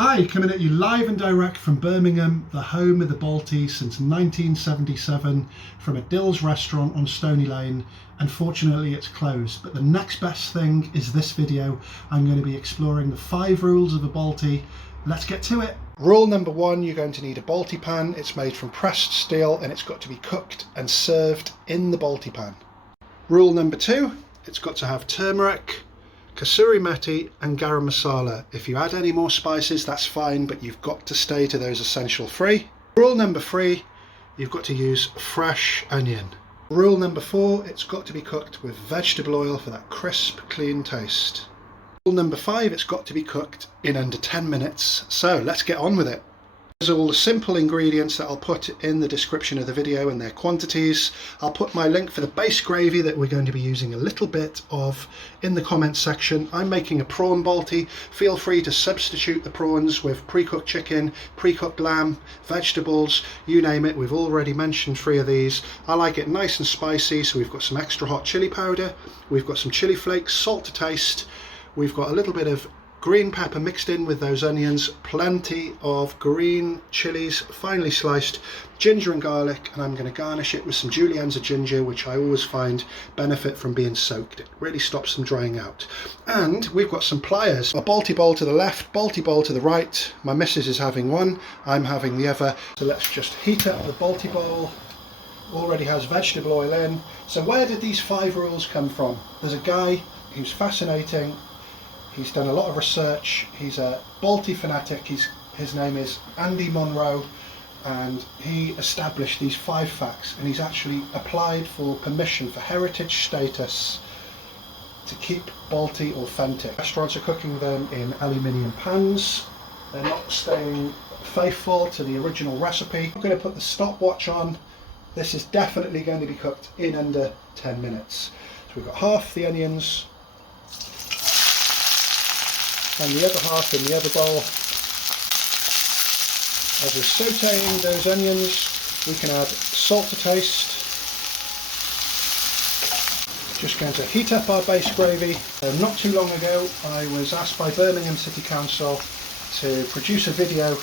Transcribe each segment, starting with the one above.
Hi, coming at you live and direct from Birmingham, the home of the Balti since 1977, from a Dill's restaurant on Stony Lane. Unfortunately it's closed, but the next best thing is this video. I'm going to be exploring the 5 rules of a Balti. Let's get to it. Rule number 1, you're going to need a Balti pan. It's made from pressed steel and it's got to be cooked and served in the Balti pan. Rule number 2, it's got to have turmeric, Kasuri methi and Garam Masala. If you add any more spices, that's fine, but you've got to stay to those essential 3. Rule number 3, you've got to use fresh onion. Rule number 4, it's got to be cooked with vegetable oil for that crisp, clean taste. Rule number 5, it's got to be cooked in under 10 minutes. So let's get on with it. These are all the simple ingredients that I'll put in the description of the video and their quantities. I'll put my link for the base gravy that we're going to be using a little bit of in the comments section. I'm making a prawn Balti. Feel free to substitute the prawns with pre-cooked chicken, pre-cooked lamb, vegetables, you name it. We've already mentioned 3 of these. I like it nice and spicy, so we've got some extra hot chili powder, we've got some chili flakes, salt to taste, we've got a little bit of green pepper mixed in with those onions, plenty of green chilies finely sliced, ginger and garlic, and I'm going to garnish it with some juliennes of ginger, which I always find benefit from being soaked. It really stops them drying out. And we've got some pliers. A Balti bowl to the left, Balti bowl to the right. My missus is having one, I'm having the other. So let's just heat up the Balti bowl. Already has vegetable oil in. So where did these 5 rules come from? There's a guy who's fascinating. He's done a lot of research. He's a Balti fanatic. His name is Andy Monroe, and he established these 5 facts, and he's actually applied for permission for heritage status to keep Balti authentic. Restaurants are cooking them in aluminium pans. They're not staying faithful to the original recipe. I'm going to put the stopwatch on. This is definitely going to be cooked in under 10 minutes. So we've got half the onions and the other half in the other bowl. As we're sauteing those onions, we can add salt to taste. Just going to heat up our base gravy. Not too long ago I was asked by Birmingham City Council to produce a video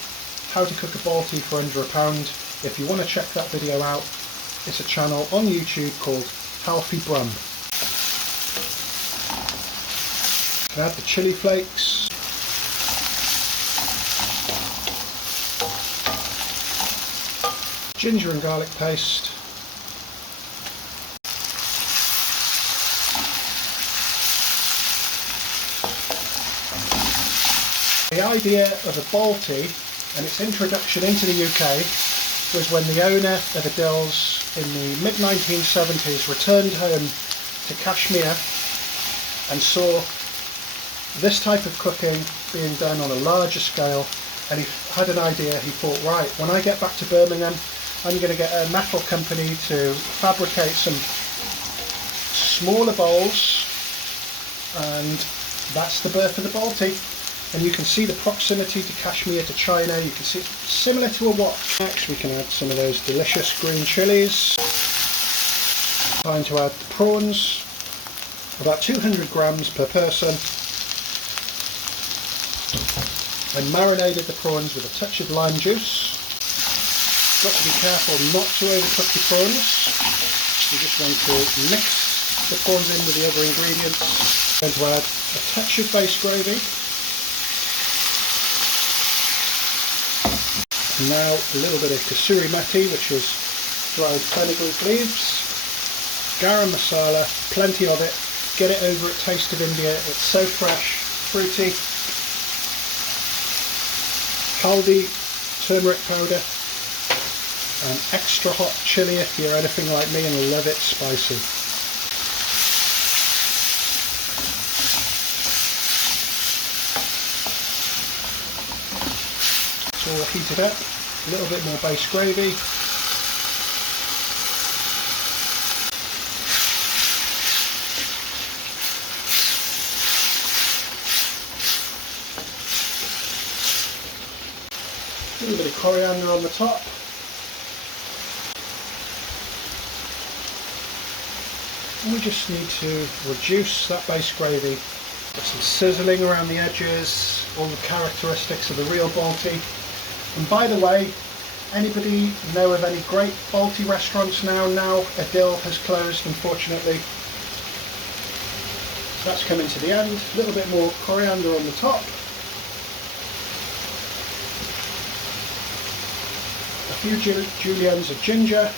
how to cook a Balti for under £1. If you want to check that video out, it's a channel on YouTube called Healthy Brum. Add the chili flakes, ginger and garlic paste, the idea of a Balti and its introduction into the UK was when the owner of the Dills in the mid-1970s returned home to Kashmir and saw this type of cooking being done on a larger scale, and he had an idea. He thought, right, when I get back to Birmingham, I'm going to get a metal company to fabricate some smaller bowls, and that's the birth of the Balti. And you can see the proximity to Kashmir, to China. You can see it's similar to a watch. Next we can add some of those delicious green chilies. Time to add the prawns, about 200 grams per person. I marinated the prawns with a touch of lime juice. Got to be careful not to overcook your prawns. You just want to mix the prawns in with the other ingredients. I'm going to add a touch of base gravy. And now a little bit of Kasuri methi, which is dried fenugreek leaves. Garam Masala, plenty of it. Get it over at Taste of India. It's so fresh, fruity. Haldi, turmeric powder, and extra hot chili if you're anything like me and love it spicy. It's all heated up, a little bit more base gravy. A little bit of coriander on the top. And we just need to reduce that base gravy Got some sizzling around the edges, all the characteristics of the real Balti. And by the way, anybody know of any great Balti restaurants now? Now Adil has closed, unfortunately. So that's coming to the end. A little bit more coriander on the top. A few juliennes of ginger.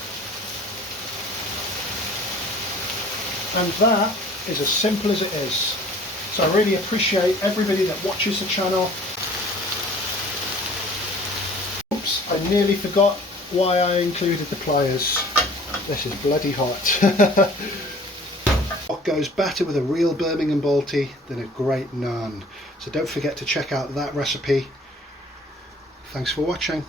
And that is as simple as it is. So I really appreciate everybody that watches the channel. Oops, I nearly forgot why I included the pliers. This is bloody hot. What goes better with a real Birmingham Balti than a great naan? So don't forget to check out that recipe. Thanks for watching.